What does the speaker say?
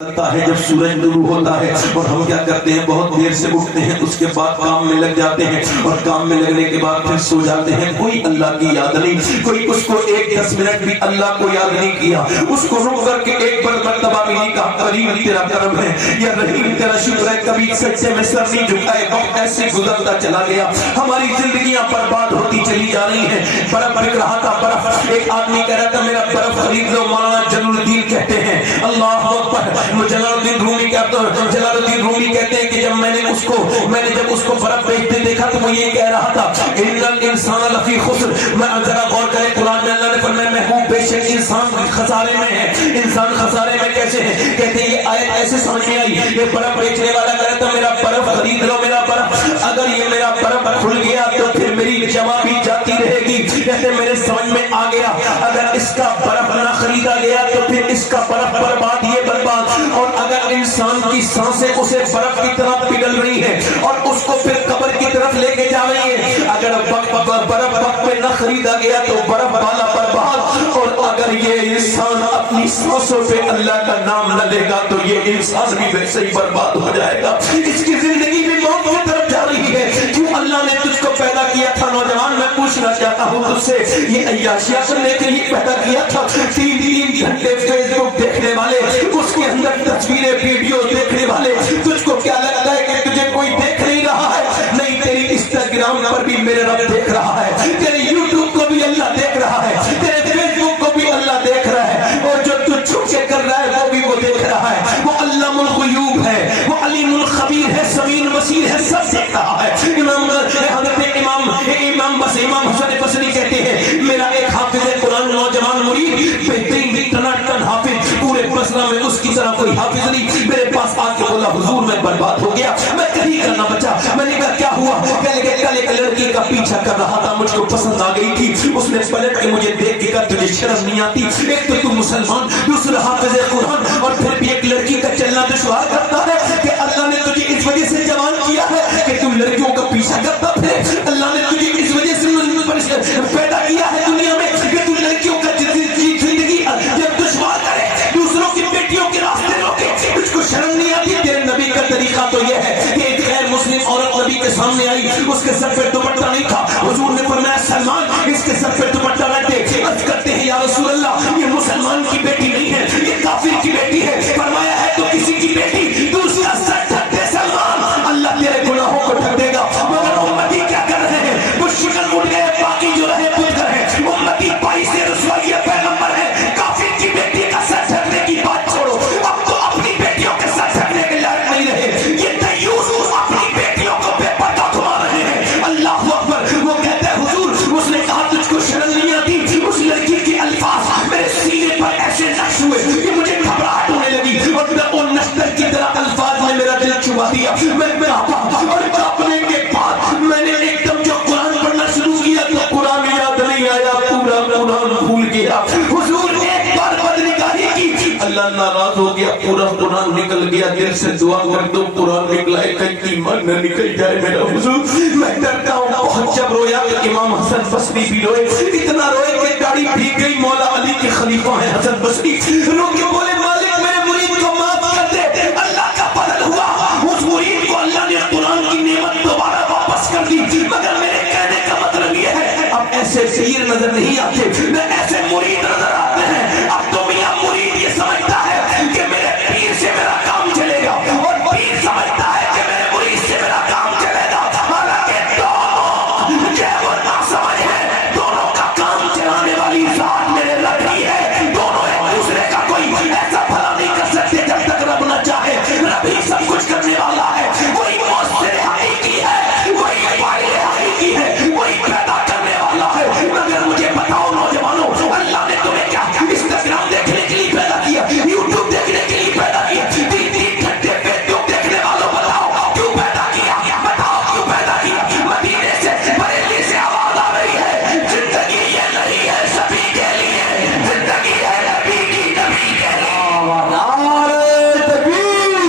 ہے جب سورج طلوع ہوتا ہے اور ہم کیا کرتے ہیں بہت دیر سے اٹھتے ہیں اس کے بعد کام میں لگ جاتے ہیں اور کام میں لگنے کے بعد پھر سو جاتے ہیں کوئی اللہ کی یاد نہیں کوئی اس کو 1-10 منٹ بھی اللہ کو یاد نہیں کیا اس کو رک کر کے ایک بار مرتبہ بھی نہیں کہا کریم تیرا کرم ہے یا رحیم تیرا شکر ہے کبھی سجدے میں سر نہیں جھکائے وقت ایسے گزرتا چلا گیا ہماری زندگیاں برباد ہوتی چلی جا رہی ہیں برف بک رہا تھا برف ایک آدمی کہہ رہا تھا میرا برف خرید لو مولانا جلال الدین کہتے ہیں اللہ اکبر جلال الدین رومی کہتے ہیں کہ جب میں نے جب اس کو برف بیچتے دیکھا تو وہ یہ کہہ رہا تھا ان الانسان لفی خسر میں ذرا غور کریں قرآن میں اللہ نے فرمایا محبوب بے شک انسان خسارے میں ہے انسان خسارے میں کیسے ہے کہتے ہیں یہ آیت ایسے سمجھ میں آئی یہ برف بیچنے والا کہہ رہا تھا میرا برف خرید لو میرا برف اگر یہ میرا برف کھل گیا تو پھر میری جمع بھی جاتی رہے گی کہتے میرے سمجھ میں آ گیا اگر اس کا برف نہ خریدا گیا تو پھر اس کا برف برباد یہ برباد اور اگر انسان کی سانسیں اسے برف کی طرح پگھل رہی ہیں اور اس کو پھر قبر کی طرف لے کے جا رہی ہیں اگر برف وقت پہ نہ خریدا گیا تو برف والا برباد اور اگر یہ انسان اپنی سانسوں پہ اللہ کا نام نہ لے گا تو یہ انسان بھی ویسے ہی برباد ہو جائے گا اس کی زندگی بھی موت کی طرف جا رہی ہے کیوں اللہ نے تجھ کو پیدا کیا تھا نوجوان میں پوچھنا چاہتا ہوں تجھ سے یہ عیاشیاں کرنے کے لیے پیدا کیا تھا 3 گھنٹے فیس بک دیکھنے والے اس کے اندر تصویریں ویڈیو دیکھنے والے تجھ کو کیا لگتا ہے کہ تجھے کوئی دیکھ نہیں رہا ہے نہیں تیری انسٹاگرام پر بھی میرے رب دیکھ رہا ہے تیرے یوٹیوب کو بھی اللہ دیکھ رہا ہے تیرے فیس بک کو بھی اللہ دیکھ رہا ہے اور جو تو چھپ کے کر رہا ہے وہ بھی وہ دیکھ رہا ہے وہ علام الغیوب ہے وہ علیم الخبیر ہے سمین بصیر ہے سب دیکھ رہا ہے امام حسن بصری کہتے ہیں میرا ایک حافظ قرآن نوجوان مرید بہترین ٹناٹن حافظ پورے بصرہ میں اس کی طرح کوئی حافظ نہیں میرے پاس آ کے بولا حضور میں برباد ہو گیا میں کہیں کرنا بچا میں نے کہا کیا ہوا کل ایک لڑکی کا پیچھا کر رہا تھا مجھ کو پسند آ گئی تھی اس نے پلٹ کے مجھے دیکھ کے کہا تجھے شرم نہیں آتی ایک تو تم مسلمان دوسرا حافظ قرآن اور پھر بھی ایک لڑکی کا چلنا دشوار کرتا ہے کہ اللہ نے تجھے اس وجہ سے جوان کیا ہے کہ تم لڑکیوں کا پیچھا کرتا پھر اللہ نے تجھے اس وجہ سے پیدا کیا ہے دنیا میں کہ تم لڑکیوں کا زندگی جب دشوار کرے دوسروں کی بیٹیوں کے راستے روکے تجھ کو شرم نہیں آتی تیرے نبی کا طریقہ تو یہ ہے کہ ایک غیر مسلم عورت نبی کے سامنے آئی اس کے سر پہ دوپٹہ نہیں تھا حضور نے فرمایا سلمان اس کے سر پہ دوپٹہ رکھ دے عرض کرتے ہیں یا رسول اللہ یہ مسلمان کی بیٹی نہیں ہے یہ کافر کی بیٹی ہے فرمایا ہے تو کسی کی بیٹی دوسرا سر ڈھک دے سلمان اللہ تیرے گناہوں کو ڈھک دے گا مگر امتی کیا کر رہے ہیں وہ شکل اٹھ گئے باقی جو رہے پتر ہے امتی پائی سے رسوائی پیغمبر ہے کافر کی بیٹی کا سر ڈھکنے کی بات چھوڑو اب تو اپنی بیٹیوں کے سر ڈھکنے کے لائق نہیں رہے یہ دیوس اپنی بیٹیوں کو بے پردہ گھما رہے ہیں اللہ اکبر وہ کہتے ہیں حضور اس نے کہا تجھ کو شرم نہیں آتی اس لڑکی کے الفاظ میرے سینے پر ایسے نقش ہوئے کہ مجھے گھبراہٹ ہونے لگی اور میں ان نشتر کی طرح الفاظ نے میرا دل چھپا دیا میں آپا اور کاپنے کے بعد میں نے ایک دم جو قرآن پڑھنا شروع کیا تو قرآن یاد نہیں آیا پورا قرآن بھول گیا حضور نے ایک بار بدنگاہی کی اللہ ناراض ہو گیا پورا قرآن نکل گیا دل سے دعا کر دو قرآن نکلا ہے کہیں ایمان نہ نکل جائے میرا حضور میں ڈرتا ہوں بہت جب رویا کہ امام حسن بصری بھی روئے اتنا روئے کہ داڑھی بھیگ گئی مولا علی کے خلیفہ ہیں حسن بصری رو کے بولے مالک میرے مرید کو معاف کر دے اللہ کا فضل ہوا اس مرید کو اللہ نے قرآن کی نعمت دوبارہ واپس کر دی مگر میرے کہنے کا مطلب یہ ہے اب ایسے شعر نظر نہیں آتے میں